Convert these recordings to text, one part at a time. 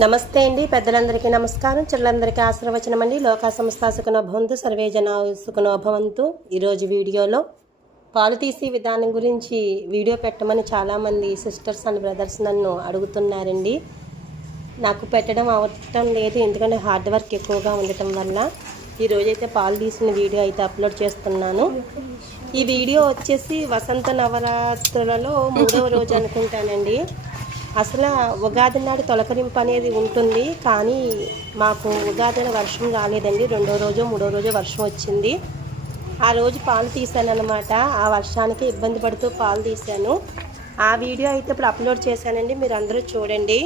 నమస్తే అండి. పెద్దలందరికీ నమస్కారం. చిల్లలందరికీ ఆశీర్వచనం అండి లోకా సంస్థ సుఖనోభవంతు సర్వే జన సుఖనోభవంతు ఈరోజు వీడియోలో పాలు తీసే విధానం గురించి వీడియో పెట్టమని చాలామంది సిస్టర్స్ అండ్ బ్రదర్స్ నన్ను అడుగుతున్నారండి. నాకు పెట్టడం అవటం లేదు. ఎందుకంటే హార్డ్ వర్క్ ఎక్కువగా ఉండటం వల్ల ఈ రోజైతే పాలు తీసిన వీడియో అయితే అప్లోడ్ చేస్తున్నాను. ఈ వీడియో వచ్చేసి వసంత నవరాత్రులలో మూడవ రోజు అనుకుంటానండి. అసలు ఉగాది నాడు తొలకరింపు అనేది ఉంటుంది కానీ మాకు ఉగాదిన వర్షం రాలేదండి. రెండో రోజు మూడో రోజు వర్షం వచ్చింది. ఆ రోజు పాలు తీశాను అనమాట ఆ వర్షానికి ఇబ్బంది పడుతూ పాలు తీశాను ఆ వీడియో అయితే ఇప్పుడు అప్లోడ్ చేశానండి. మీరు అందరూ చూడండి.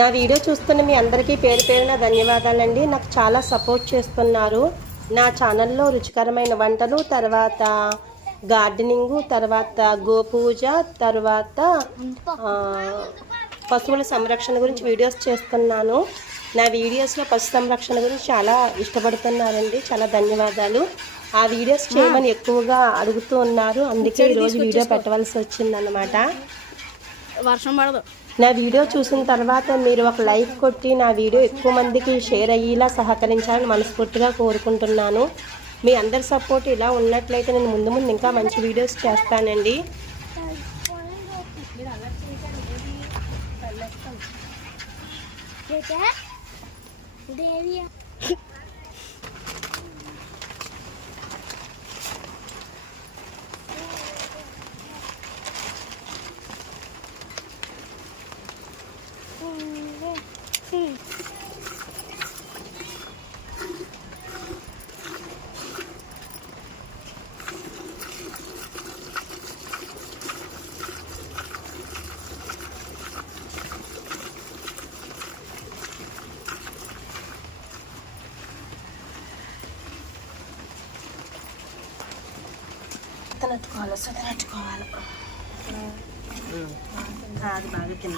నా వీడియో చూస్తున్న మీ అందరికీ పేరు పేరున ధన్యవాదాలండి. నాకు చాలా సపోర్ట్ చేస్తున్నారు. నా ఛానల్లో రుచికరమైన వంటలు తర్వాత గార్డెనింగు తర్వాత గోపూజ తర్వాత పశువుల సంరక్షణ గురించి వీడియోస్ చేస్తున్నాను. నా వీడియోస్లో పశు సంరక్షణ గురించి చాలా ఇష్టపడుతున్నారండి. చాలా ధన్యవాదాలు. ఆ వీడియోస్ చేయమని ఎక్కువగా అడుగుతూ ఉన్నారు. అందుకే ఈరోజు వీడియో పెట్టవలసి వచ్చిందన్నమాట. వర్షం పడదు. నా వీడియో చూసిన తర్వాత మీరు ఒక లైక్ కొట్టి నా వీడియో ఎక్కువ మందికి షేర్ అయ్యేలా సహకరించాలని మనస్ఫూర్తిగా కోరుకుంటున్నాను. మీ అందరి సపోర్ట్ ఇలా ఉన్నట్లయితే నేను ముందు ముందు ఇంకా మంచి వీడియోస్ చేస్తానండి. దేవియా నట్టుకోవాలి సుత నట్టుకోవాలి అది బాగా కింద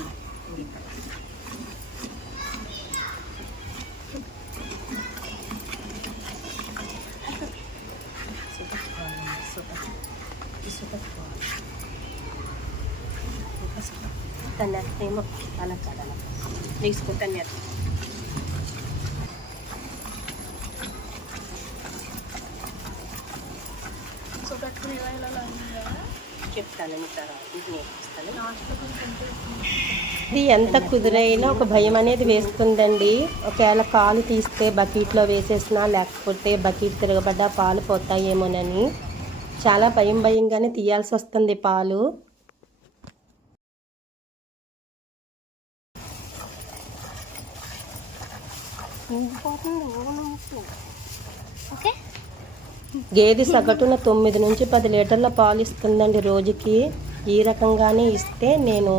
ఏమో అలా కాదు అలా తీసుకుంటాను చెప్తాను మీకు తర్వాత. మీకు నేర్పిస్తాను ఇది ఎంత కుదురైనా ఒక భయం అనేది వేస్తుందండి. ఒకవేళ పాలు తీస్తే బకెట్లో వేసేసినా లేకపోతే బకెట్ తిరగబడ్డా పాలు పోతాయేమోనని. చాలా భయం భయంగానే తీయాల్సి వస్తుంది పాలు. ఓకే? గేదె సగటున తొమ్మిది నుంచి పది లీటర్ల పాలు ఇస్తుందండి రోజుకి. ఈ రకంగానే ఇస్తే నేను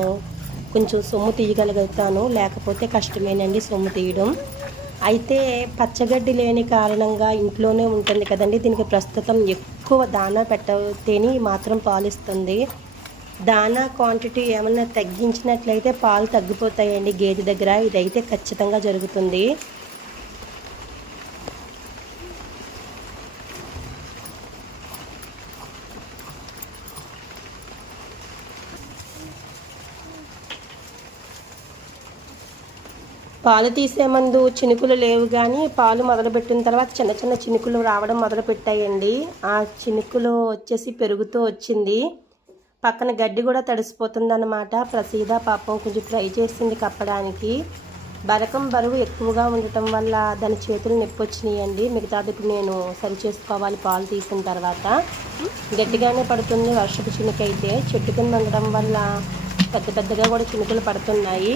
కొంచెం సొమ్ము తీయగలుగుతాను. లేకపోతే కష్టమేనండి సొమ్ము తీయడం. అయితే పచ్చగడ్డి లేని కారణంగా ఇంట్లోనే ఉంటుంది కదండి. దీనికి ప్రస్తుతం ఎక్కువ దానా పెట్టతేనే మాత్రం పాలు ఇస్తుంది. దానా క్వాంటిటీ ఏమన్నా తగ్గించినట్లయితే పాలు తగ్గిపోతాయండి గేదె దగ్గర. ఇదైతే ఖచ్చితంగా జరుగుతుంది. పాలు తీసే మందు చినుకులు లేవు కానీ పాలు మొదలుపెట్టిన తర్వాత చిన్న చిన్న చినుకులు రావడం మొదలుపెట్టాయండి. ఆ చినుకులు వచ్చేసి పెరుగుతూ వచ్చింది. పక్కన గడ్డి కూడా తడిసిపోతుందన్నమాట. ప్రసీద పాపం కొంచెం ట్రై చేసింది కప్పడానికి. బరకం బరువు ఎక్కువగా ఉండటం వల్ల దాని చేతులు నొప్పి వచ్చినాయండి. మిగతాది ఇప్పుడు నేను సరి చేసుకోవాలి పాలు తీసిన తర్వాత. గట్టిగానే పడుతుంది వర్షపు చినుకైతే. చెట్టు కింద ఉండడం వల్ల పెద్ద పెద్దగా కూడా చినుకులు పడుతున్నాయి.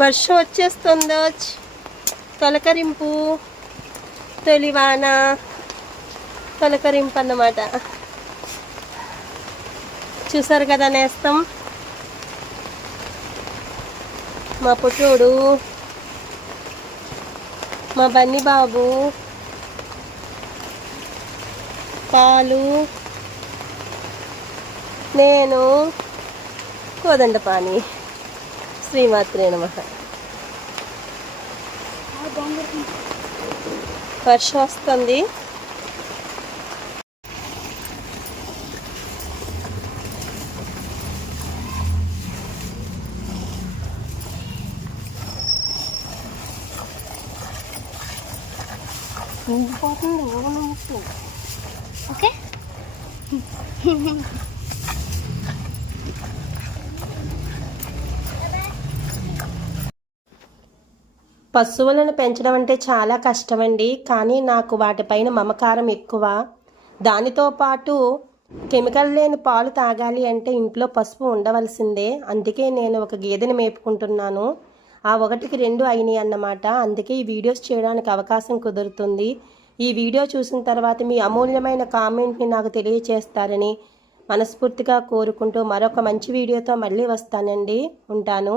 వర్షం వచ్చేస్తుందో? తొలకరింపు. తొలివాన? తొలకరింపు అన్నమాట చూసారు కదా నేస్తం? మా పుట్టుడు మా బన్నీ బాబు పాలు నేను కోదండపాణి. శ్రీమాత్రే నమ. వర్షం వస్తుంది ఓకే. పశువులను పెంచడం అంటే చాలా కష్టమండి కానీ నాకు వాటిపైన మమకారం ఎక్కువ. దానితో పాటు కెమికల్ లేని పాలు తాగాలి అంటే ఇంట్లో పసుపు ఉండవలసిందే. అందుకే నేను ఒక గేదెని మేపుకుంటున్నాను. ఆ ఒకటికి రెండు అయినాయి అన్నమాట. అందుకే ఈ వీడియోస్ చేయడానికి అవకాశం కుదురుతుంది. ఈ వీడియో చూసిన తర్వాత మీ అమూల్యమైన కామెంట్ని నాకు తెలియచేస్తారని మనస్ఫూర్తిగా కోరుకుంటూ మరొక మంచి వీడియోతో మళ్ళీ వస్తానండి. ఉంటాను.